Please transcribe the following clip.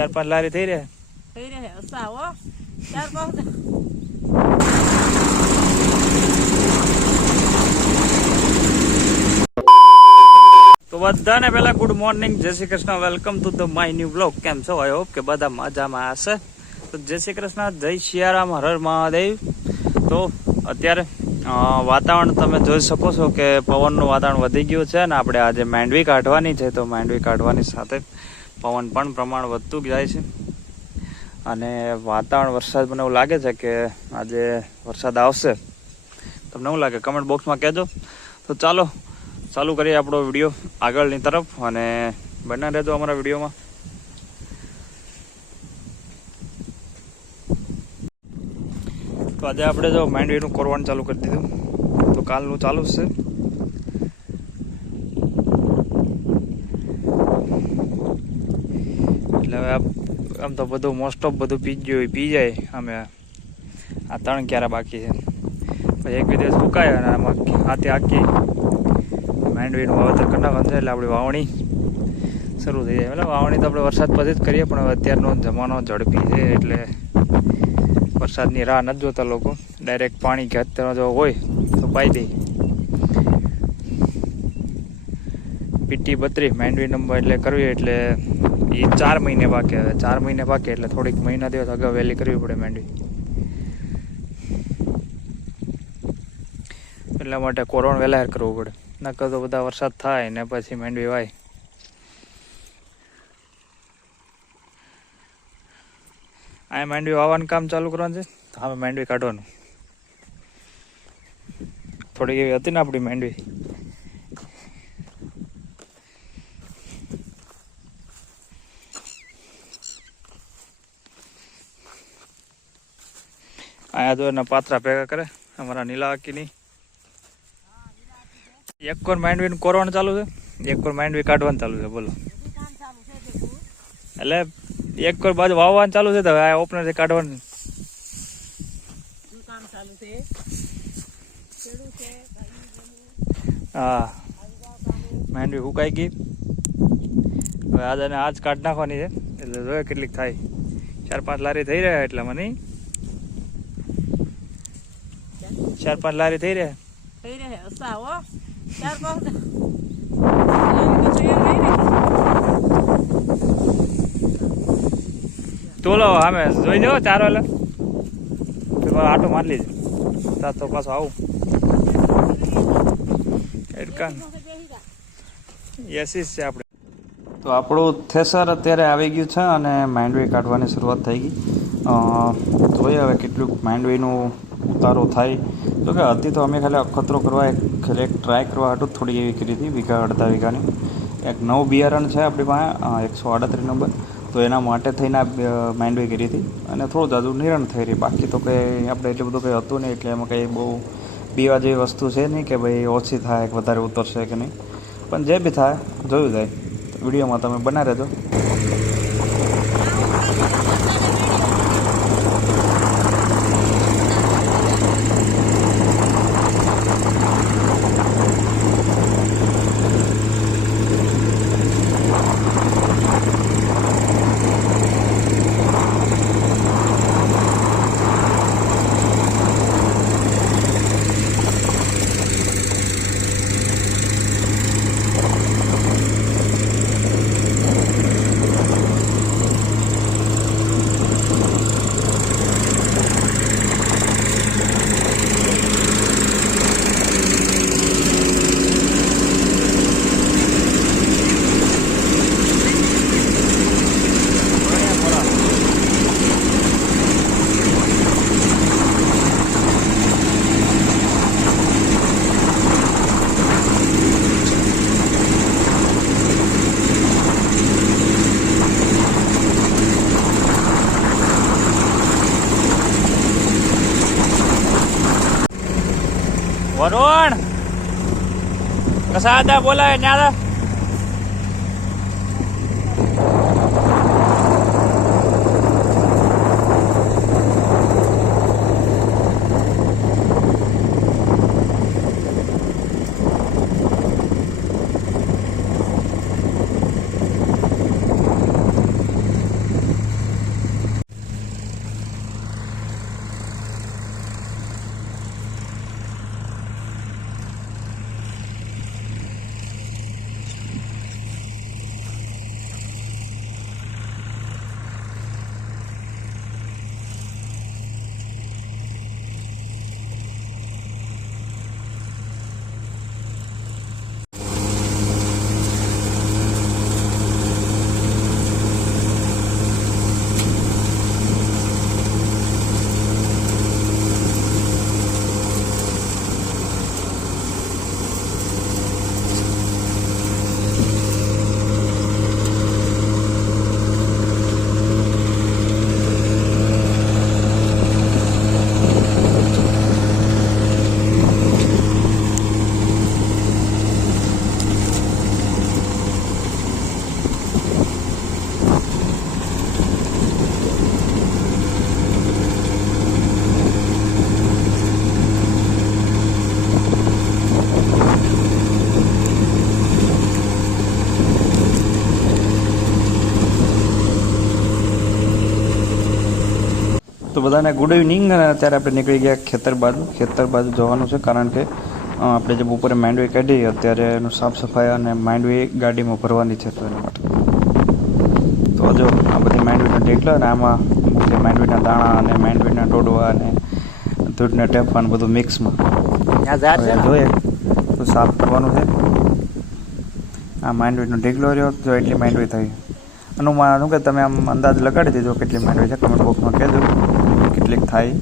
4-5 લારી થઈ રહે સાવો 4-5 તો બધાને પહેલા ગુડ મોર્નિંગ, જય Shri Krishna, welcome to the my new blog. કેમ છો? આઈ હોપ કે બધા મજામાં હશે. તો જય શ્રી કૃષ્ણ, જય સિયારામ, હર હર મહાદેવ. તો અત્યારે વાતાવરણ તમે જોઈ શકો છો કે પવનનું વાતાવરણ વધી ગયું છે ને આપણે આજે માંડવી કાઢવાની છે. તો માંડવી કાઢવાની સાથે પવન પણ પ્રમાણ વધતું જાય છે અને વાતાવરણ વરસાદ મને એવું લાગે છે કે આજે વરસાદ આવશે. તમને શું લાગે કમેન્ટ બોક્સમાં કહેજો. તો ચાલુ કરીએ આપણો વિડીયો આગળની તરફ અને બના રહેજો અમારા વિડીયોમાં. તો આજે આપણે જો માંડવીનું કોરવાનું ચાલુ કરી દીધું. તો કાલનું ચાલુ છે. એટલે હવે આમ તો બધું મોસ્ટ ઓફ બધું પી જાય. અમે આ 3 ક્યારા બાકી છે. પછી એક દિવસ સુકાય અને આમાં હાથે આખી માંડવીનું વાવેતર કરી નાખવાનું છે એટલે આપણી વાવણી શરૂ થઈ જાય. એટલે વાવણી તો આપણે વરસાદ પછી જ કરીએ, પણ હવે અત્યારનો જમાનો ઝડપી છે એટલે વરસાદની રાહ નથી જોતા લોકો. ડાયરેક્ટ પાણી ખેતરમાં જો હોય તો પાઈ દે. પીટી 32 માંડવી નંબર એટલે કરવી એટલે એ 4 મહિને પાકે. હવે 4 મહિને પાકે એટલે થોડીક મહિના દિવસ અગાઉ વહેલી કરવી પડે માંડવી. એટલા માટે કોરોણ વહેલા કરવું પડે, નકર તો બધા વરસાદ થાય ને પછી માંડવી વાય. આ માંડવી વાવવાનું કામ ચાલુ કરવાનું છે. હવે માંડવી કાઢવાનું. થોડીક એવી હતી ને આપણી માંડવી, આયા તો એના પાત્રા ભેગા કરે અમારા નીલા હકીની. એક કોર માંડવીનું કોરવાનું ચાલુ છે, એક કોર માંડવી કાઢવાનું ચાલુ છે. બોલો, એટલે એક કોર બાજુ વાવવાનું ચાલુ છે. તો હવે આ ઓપનરથી કાઢવાનું હા. માંડવી સુકાઈ ગઈ. હવે આજ કાઢ નાખવાની છે એટલે જોઈએ કેટલીક થાય. 4-5 લારી થઈ રહ્યા એટલે મને 4-5 લારી થઈ રહ્યા સાવો 4-5 તોલો અમે જોઈ લો ચારો. એટલે આટો મારી લીધો તાર તો પાછો આવું એસી છે આપણે. તો આપણું થેસર અત્યારે આવી ગયું છે અને માંડવી કાઢવાની શરૂઆત થઈ ગઈ. જોઈએ હવે કેટલું માંડવીનું ઉતારો થાય. તો કે હતી તો અમે ખાલી અખતરો કરવા એક ટ્રાય કરવા હાટું થોડી એવી કરી હતી, 1.5 વીઘાની. એક નવું બિયારણ છે આપણી પાસે 138 નંબર. તો એના માટે થઈને માંડવી કરી હતી અને થોડું જાજુ નિરણ થઈ રહી. બાકી તો કંઈ આપણે એટલું બધું કંઈ હતું નહીં, એટલે એમાં કંઈ બહુ પીવા જેવી વસ્તુ છે નહીં કે ભાઈ ઓછી થાય કે વધારે ઉતરશે કે નહીં. પણ જે બી થાય જોયું જાય. વિડીયોમાં તમે બના રહેજો. वरुण कसा आता बोला न्यादा તો બધાને ગુડ ઇવનિંગ. અત્યારે આપણે નીકળી ગયા ખેતર બાજુ જવાનું છે, કારણ કે આપણે જે બપોરે માંડવી કાઢી અત્યારે એનું સાફ સફાઈ અને માંડવી ગાડીમાં ભરવાની છે, તો એના માટે. તો જો આ બધી માંડવીના ઢેકલા અને આમાં અમુક જે માંડવીના દાણા અને માંડવીના ટોડવા અને દૂધને ટેપવા બધું મિક્સમાં હવે જોઈએ તો સાફ કરવાનું છે. આ માંડવીનો ઢેકલો રહ્યો, જો એટલી માંડવી થઈ. અનુમાન શું કે તમે આમ અંદાજ લગાડી દેજો કેટલી માંડવી છે, કમેન્ટ બોક્સમાં કહેજો કેટલીક થાય.